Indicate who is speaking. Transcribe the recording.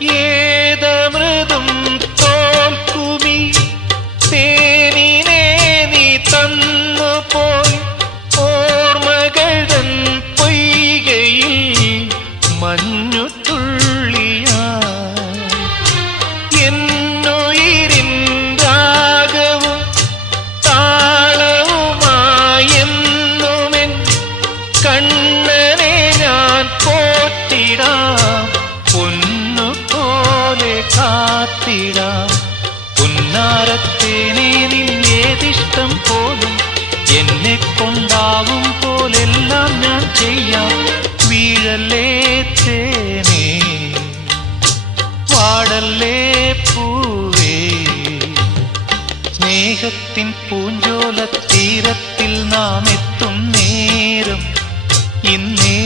Speaker 1: ഏതമൃതും തോൽക്കുമി. തേനിനെ നീ തന്നു പോയി ഓർമ്മകൾ തൻ പൊയ്കയിൽ മഞ്ഞു തുള്ളിയായി എന്നുയിരിൻ രാഗവും താളവുമായെന്നുമെൻ കണ്ണനെ കാത്തിടാം പുന്നാരത്തേനെ നിന്നേതിഷ്ടം പോലും എന്നെ കൊണ്ടാവും പോലെല്ലാം ഞാൻ ചെയ്യാം വീഴല്ലേ തേനേ വാടല്ലേ പൂവേ സ്നേഹത്തിൻ പൂഞ്ചോല തീരത്തിൽ നാം എത്തും നേരം ഇന്നേ